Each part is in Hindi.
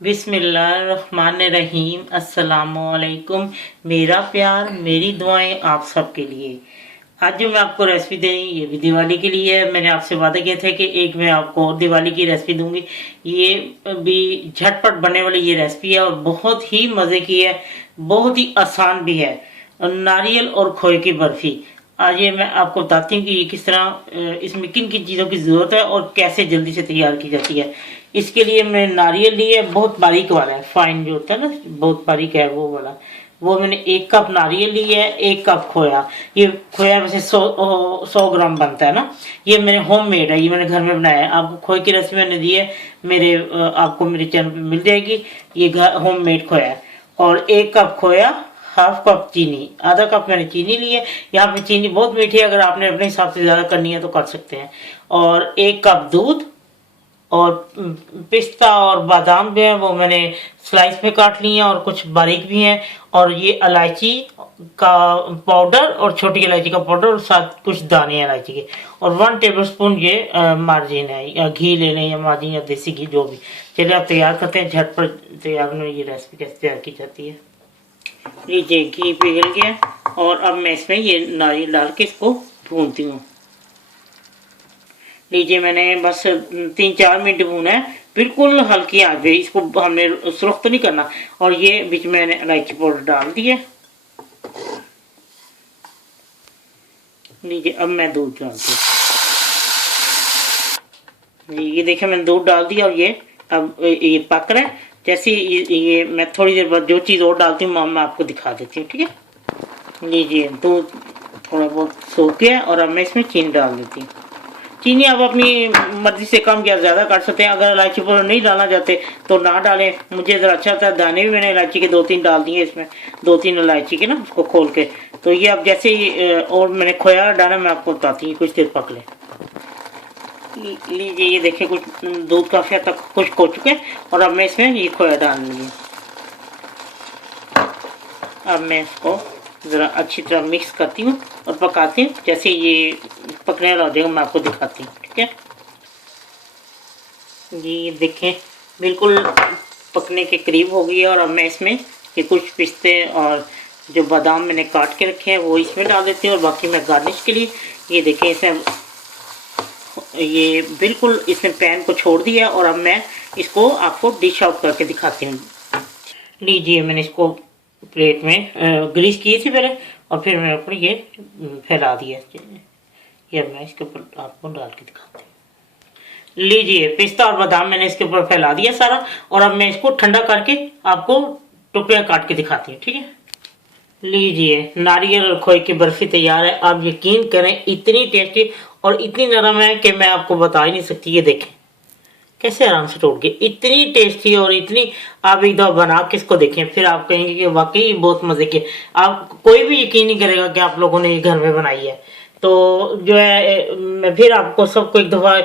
बिस्मिल्लाहिर्रहमानिर्रहीम। अस्सलामुअलैकुम। मेरा प्यार मेरी दुआएं आप सबके लिए। आज जो मैं आपको रेसिपी दे रही ये भी दिवाली के लिए है। मैंने आपसे वादा किया था कि एक मैं आपको और दिवाली की रेसिपी दूंगी। ये भी झटपट बनने वाली ये रेसिपी है और बहुत ही मज़े की है, बहुत ही आसान भी है। नारियल और खोए की बर्फी। आज ये मैं आपको बताती हूँ कि ये किस तरह इसमें किन किन चीज़ों की ज़रूरत है और कैसे जल्दी से तैयार की जाती है। इसके लिए मैंने नारियल लिए, बहुत बारीक वाला है, फाइन जो होता है ना, बहुत बारीक है वो वाला। वो मैंने 1 कप नारियल लिया है, 1 कप खोया। ये खोया वैसे 100 ग्राम बनता है ना। ये मेरे होम मेड है, ये मैंने घर में बनाया है। आपको खोए की रेसिपी मैंने दी है, आपको मेरे चैनल पे मिल जाएगी। ये होम मेड खोया है। और 1 कप खोया, 1/2 कप चीनी, आधा कप मैंने चीनी ली है। यहाँ पे चीनी बहुत मीठी है, अगर आपने अपने हिसाब से ज़्यादा करनी है तो कर सकते हैं। और 1 कप दूध, और पिस्ता और बादाम भी हैं वो मैंने स्लाइस में काट लिए हैं और कुछ बारीक भी हैं। और ये इलायची का पाउडर और छोटी इलायची का पाउडर और साथ कुछ दाने हैं इलायची के। और 1 टेबलस्पून ये मार्जिन है, या घी ले लें या मार्जिन या देसी घी जो भी। चलिए आप तैयार करते हैं, झटपट तैयार में ये रेसिपी कैसे तैयार की जाती है। लीजिए घी पिघल गया और अब मैं इसमें ये नारियल डाल के इसको भूनती हूँ। लीजिए मैंने बस 3-4 मिनट भूना है, बिल्कुल हल्की आंच पे। इसको हमने सुरख तो नहीं करना। और ये बीच में मैंने इलायची पाउडर डाल दिया। लीजिए अब मैं दूध डालती हूँ। ये देखिए मैंने दूध डाल दिया और ये अब ये पक रहा है। जैसे ये मैं थोड़ी देर बाद जो चीज़ और डालती हूँ मैं आपको दिखा देती हूँ, ठीक है। लीजिए दूध थोड़ा बहुत सूख गया और अब मैं इसमें चीनी डाल देती हूँ। चीनी आप अपनी मर्जी से कम या ज़्यादा कर सकते हैं। अगर इलायची पाउडर नहीं डालना चाहते तो ना डालें, मुझे ज़रा अच्छा था। दाने भी मैंने इलायची के 2-3 डाल दिए इसमें, 2-3 इलायची के ना, उसको खोल के। तो ये अब जैसे ही और मैंने खोया डाला, मैं आपको बताती हूँ, कुछ देर पक ले। लीजिए ये देखिए कुछ दूध काफ़ी हद तक खुश्क हो चुके हैं और अब मैं इसमें ये खोया डाल लूँगी। अब मैं इसको ज़रा अच्छी तरह मिक्स करती हूँ और पकाती हूँ। जैसे ये पकने वाला हो जाएगा मैं आपको दिखाती हूँ, ठीक है। ये देखें बिल्कुल पकने के करीब हो गई है। और अब मैं इसमें ये कुछ पिस्ते और जो बादाम मैंने काट के रखे हैं वो इसमें डाल देती हूँ। और बाकी मैं गार्निश के लिए ये देखें इसमें ये बिल्कुल इसने पैन को छोड़ दिया। और अब मैं इसको आपको डिश आउट करके दिखाती हूँ। लीजिए मैंने इसको प्लेट में ग्रीस की थी पहले और फिर मैंने ऊपर ये फैला दिया। ये मैं इसके ऊपर आपको डाल के दिखाती हूँ। लीजिए पिस्ता और बादाम मैंने इसके ऊपर फैला दिया सारा। और अब मैं इसको ठंडा करके आपको टुकड़े काट के दिखाती हूँ, ठीक है। लीजिए नारियल और खोए की बर्फी तैयार है। आप यकीन करें इतनी टेस्टी और इतनी नरम है कि मैं आपको बता ही नहीं सकती। ये देखें कैसे आराम से टूट गई, इतनी टेस्टी और इतनी। आप एक दफा बना के इसको देखें, फिर आप कहेंगे कि वाकई बहुत मजे के। आप कोई भी यकीन नहीं करेगा कि आप लोगों ने ये घर में बनाई है। तो जो है मैं फिर आपको सबको एक दफा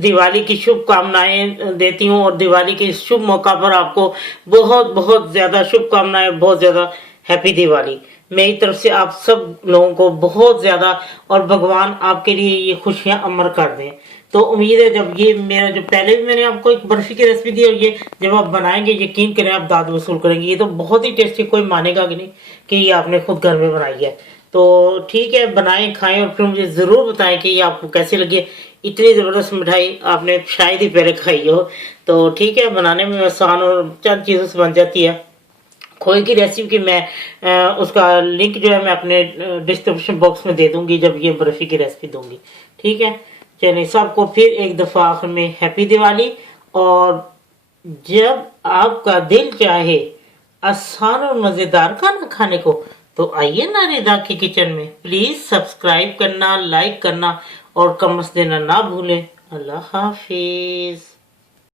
दिवाली की शुभकामनाएं देती हूँ। और दिवाली के इस शुभ मौका पर आपको बहुत बहुत ज्यादा शुभकामनाएं, बहुत ज्यादा हैप्पी दिवाली मेरी तरफ से आप सब लोगों को बहुत ज्यादा। और भगवान आपके लिए ये खुशियां अमर कर दें। तो उम्मीद है जब ये मेरा जो पहले भी मैंने आपको एक बर्फी की रेसिपी दी और ये जब आप बनाएंगे यकीन करें आप दाद वसूल करेंगे। ये तो बहुत ही टेस्टी, कोई मानेगा कि नहीं कि ये आपने खुद घर में बनाई है। तो ठीक है, बनाएं खाएं और फिर मुझे ज़रूर बताएं कि ये आपको कैसी लगी। इतनी ज़बरदस्त मिठाई आपने शायद ही पहले खाई हो। तो ठीक है, बनाने में आसान और चंद चीज़ों से बन जाती है। खोए की रेसिपी की मैं उसका लिंक जो है मैं अपने डिस्क्रिप्शन बॉक्स में दे दूंगी जब ये बर्फी की रेसिपी दूंगी, ठीक है। चलिए सबको फिर एक दफ़ा आखिर में हैप्पी दिवाली। और जब आपका दिल चाहे आसान और मज़ेदार खाना खाने को तो आइए ना रिदा की किचन में। प्लीज़ सब्सक्राइब करना, लाइक करना और कमेंट्स देना ना भूलें। अल्लाह हाफिज़।